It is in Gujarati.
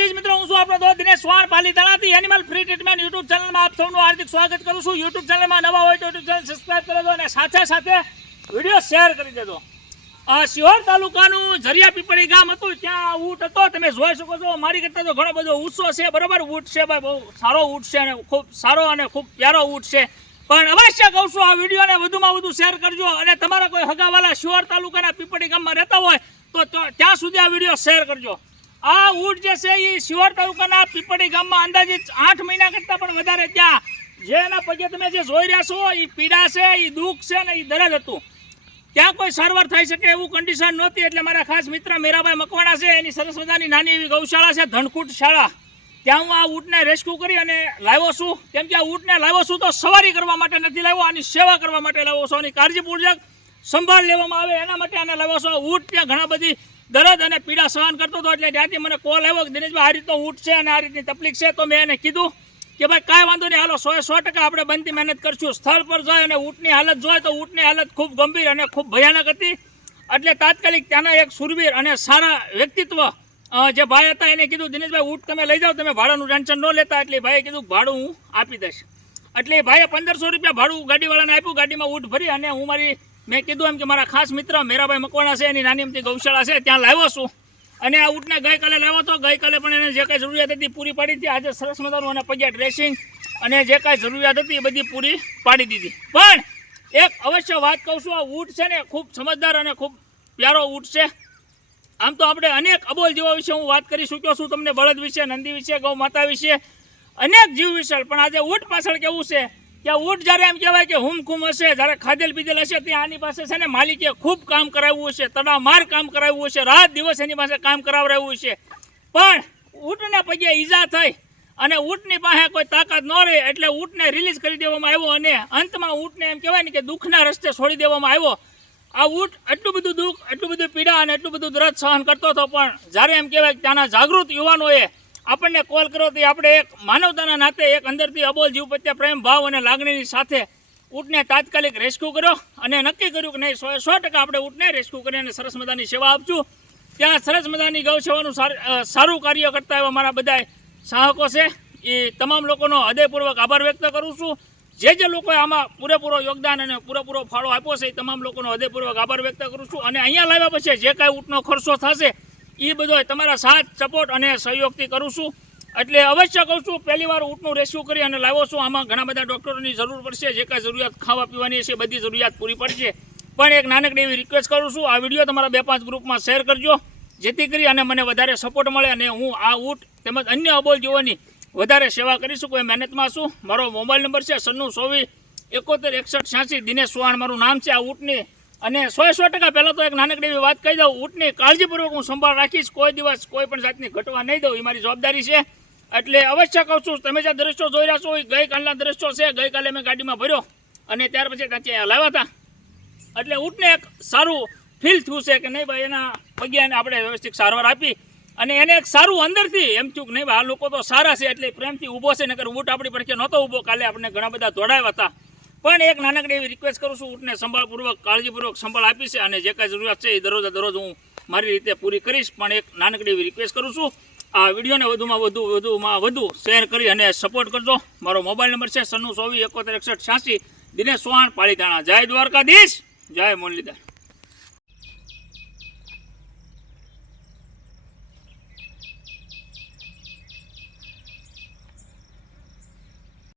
દ્વારકાધીશ મિત્રો, હું છું આપણો દોસ્ત દિનેશ ચૌહાણ પાલીતાણાથી એનિમલ ફ્રી ટ્રીટમેન્ટ યુટ્યુબ ચેનલમાં આપ સૌનું હાર્દિક સ્વાગત કરું છું। યુટ્યુબ ચેનલમાં નવા હોય તો યુટ્યુબ ચેનલ સબસ્ક્રાઇબ કરી દો અને સાથે સાથે વિડીયો શેર કરી દેજો। શિહોર તાલુકાનું ઝરિયા પીપળી ગામ હતું, ત્યાં ઊંટ હતો, તમે જોઈ શકો છો। મારી કરતા તો ઘણો બધો ઊંચો છે, બરોબર ઊંટ છે ભાઈ, બહુ સારો ઊંટ છે અને ખૂબ સારો અને ખૂબ પ્યારો ઊંટ છે। પણ અવશ્ય કહું છું આ વિડીયોને વધુમાં વધુ શેર કરજો અને તમારા કોઈ હગાવાલા શિહોર તાલુકાના પીપળી ગામમાં રહેતા હોય તો ત્યાં સુધી આ વિડીયો શેર કરજો। આ ઊંટ જે છે એ શિહોર તાલુકાના પીપળી ગામમાં અંદાજિત 8 મહિના કરતાં પણ વધારે ત્યાં જેના પગે તમે જે જોઈ રહ્યા છો એ પીડા છે, એ દુઃખ છે ને એ દર્દ હતું, ત્યાં કોઈ સારવાર થઈ શકે એવું કન્ડિશન નહોતી। એટલે મારા ખાસ મિત્ર મીરાભાઈ મકવાણા છે, એની સરસ મજાની નાની એવી ગૌશાળા છે ધનકુટ શાળા, ત્યાં હું આ ઊંટને રેસ્ક્યુ કરી અને લાવ્યો છું। કેમ કે આ ઊંટને લાવ્યો છું તો સવારી કરવા માટે નથી લાવ્યો, આની સેવા કરવા માટે લાવ્યો છું, આની કાળજીપૂર્વક સંભાળ લેવામાં આવે એના માટે આને લાવ્યો છું। ઊંટ ત્યાં ઘણા બધી દર્દ અને પીડા સહન કરતો હતો, એટલે ત્યાંથી મને કોલ આવ્યો કે દિનેશભાઈ આ રીતનો ઊંટ છે અને આ રીતની તકલીફ છે। તો મેં એને કીધું કે ભાઈ કાંઈ વાંધો નહીં, હાલો 100% આપણે બનતી મહેનત કરશું। સ્થળ પર જાય અને ઊંટની હાલત જોઈએ તો ઊંટની હાલત ખૂબ ગંભીર અને ખૂબ ભયાનક હતી। એટલે તાત્કાલિક ત્યાંના એક સુરવીર અને સારા વ્યક્તિત્વ જે ભાઈ હતા એને કીધું દિનેશભાઈ ઊંટ તમે લઈ જાઓ, તમે ભાડાનું ટેન્શન ન લેતા। એટલે ભાઈએ કીધું ભાડું હું આપી દઈશ। એટલે ભાઈએ 1500 રૂપિયા ભાડું ગાડીવાળાને આપ્યું, ગાડીમાં ઊંટ ભરી અને હું મેં કીધું એમ કે મારા ખાસ મિત્ર મીરાભાઈ મકવાણા છે, એની નાની અમથી ગૌશાળા છે, ત્યાં લાવ્યો છું અને આ ઊંટને ગઈકાલે લાવ્યો હતો। ગઈકાલે પણ એને જે કાંઈ જરૂરિયાત હતી પૂરી પાડી હતી, આજે સરસ મજાનું અને પગે ડ્રેસિંગ અને જે કાંઈ જરૂરિયાત હતી એ બધી પૂરી પાડી દીધી। પણ એક અવશ્ય વાત કહું છું, આ ઊંટ છે ને ખૂબ સમજદાર અને ખૂબ પ્યારો ઊંટ છે। આમ તો આપણે અનેક અબોલ જીવો વિશે હું વાત કરી ચૂક્યો છું, તમને બળદ વિશે, નંદી વિશે, ગૌ માતા વિશે, અનેક જીવ વિશે। પણ આજે ઊંટ પાછળ કેવું છે કે ઊંટ જ્યારે એમ કહેવાય કે હુમખુમ હશે, જ્યારે ખાધેલ પીધેલ હશે, ત્યાં આની પાસે છે ને માલિકે ખૂબ કામ કરાવ્યું હશે, તડામાર કામ કરાવ્યું હશે, રાત દિવસ એની પાસે કામ કરાવરાવ્યું છે। પણ ઊંટને પગે ઈજા થઈ અને ઊંટની પાસે કોઈ તાકાત ન રહી એટલે ઊંટને રિલીઝ કરી દેવામાં આવ્યો અને અંતમાં ઊંટને એમ કહેવાય ને કે દુઃખના રસ્તે છોડી દેવામાં આવ્યો। આ ઊંટ એટલું બધું દુઃખ, એટલું બધું પીડા અને એટલું બધું દર્દ સહન કરતો હતો, પણ જ્યારે એમ કહેવાય કે ત્યાંના જાગૃત યુવાનોએ આપણને કોલ કર્યો તો આપણે એક માનવતાના નાતે એક અંદરથી અબોલ જીવ પ્રત્યે પ્રેમ ભાવ અને લાગણીની સાથે ઊંટને તાત્કાલિક રેસ્ક્યુ કર્યો અને નક્કી કર્યું કે નહીં 100% આપણે ઊંટને રેસ્ક્યુ કરી અને સરસ મજાની સેવા આપશું। ત્યાં સરસ મજાની ગૌ સેવાનું સારું કાર્ય કરતા એવા મારા બધા સાહકો છે, એ તમામ લોકોનો હૃદયપૂર્વક આભાર વ્યક્ત કરું છું। જે લોકોએ આમાં પૂરેપૂરો યોગદાન અને પૂરેપૂરો ફાળો આપ્યો છે એ તમામ લોકોનો હૃદયપૂર્વક આભાર વ્યક્ત કરું છું। અને અહીંયા લાવ્યા પછી જે કાંઈ ઊંટનો ખર્ચો થશે એ બધો તમારા સાથ સપોર્ટ અને સહયોગથી કરું છું। એટલે અવશ્ય કહું છું પહેલી વાર ઊંટનું રેસ્ક્યુ કરી અને લાવ્યો છું। આમાં ઘણા બધા ડૉક્ટરોની જરૂર પડશે, જે કાંઈ જરૂરિયાત ખાવા પીવાની છે બધી જરૂરિયાત પૂરી પડશે। પણ એક નાનકડી એવી રિક્વેસ્ટ કરું છું, આ વિડીયો તમારા 2-5 ગ્રુપમાં શેર કરજો, જેથી કરી અને મને વધારે સપોર્ટ મળે અને હું આ ઊંટ તેમજ અન્ય અબોલ જીવોની વધારે સેવા કરી શકું એ મહેનતમાં છું। મારો મોબાઈલ નંબર છે 9624 71 61 86, દિનેશ ચૌહાણ મારું નામ છે। આ ઊંટની અને 100% પહેલાં તો એક નાનકડી એવી વાત કહી દઉં, ઊંટની કાળજીપૂર્વક હું સંભાળ રાખીશ, કોઈ દિવસ કોઈ પણ જાતની ઘટવા નહીં દઉં, એ મારી જવાબદારી છે। એટલે અવશ્ય કહું છું તમે જે દ્રશ્યો જોઈ રહ્યા છો એ ગઈકાલના દ્રશ્યો છે। ગઈકાલે મેં ગાડીમાં ભર્યો અને ત્યાર પછી ત્યાંથી લાવ્યા હતા, એટલે ઊંટને એક સારું ફીલ થયું છે કે નહીં ભાઈ એના પગે આપણે વ્યવસ્થિત સારવાર આપી અને એને એક સારું અંદરથી એમ થયું કે નહીં ભાઈ આ લોકો તો સારા છે એટલે પ્રેમથી ઊભો છે, નકર ઊંટ આપણી પડખે નહોતો ઊભો, કાલે આપણે ઘણા બધા દોડાવ્યા હતા। પણ એક નાનકડી એવી રિક્વેસ્ટ કરું છું, ઊંટને સંભાળપૂર્વક કાળજીપૂર્વક સંભાળ આપીશ અને જે કાંઈ જરૂરિયાત છે એ દરરોજ હું મારી રીતે પૂરી કરીશ। પણ એક નાનકડી એવી રિક્વેસ્ટ કરું છું, આ વિડીયોને વધુમાં વધુ શેર કરી અને સપોર્ટ કરજો। મારો મોબાઈલ નંબર છે 9624 71 61 86, દિનેશ ચૌહાણ પાલીતાણા। જય દ્વારકાધીશ, જય મુરલીધર।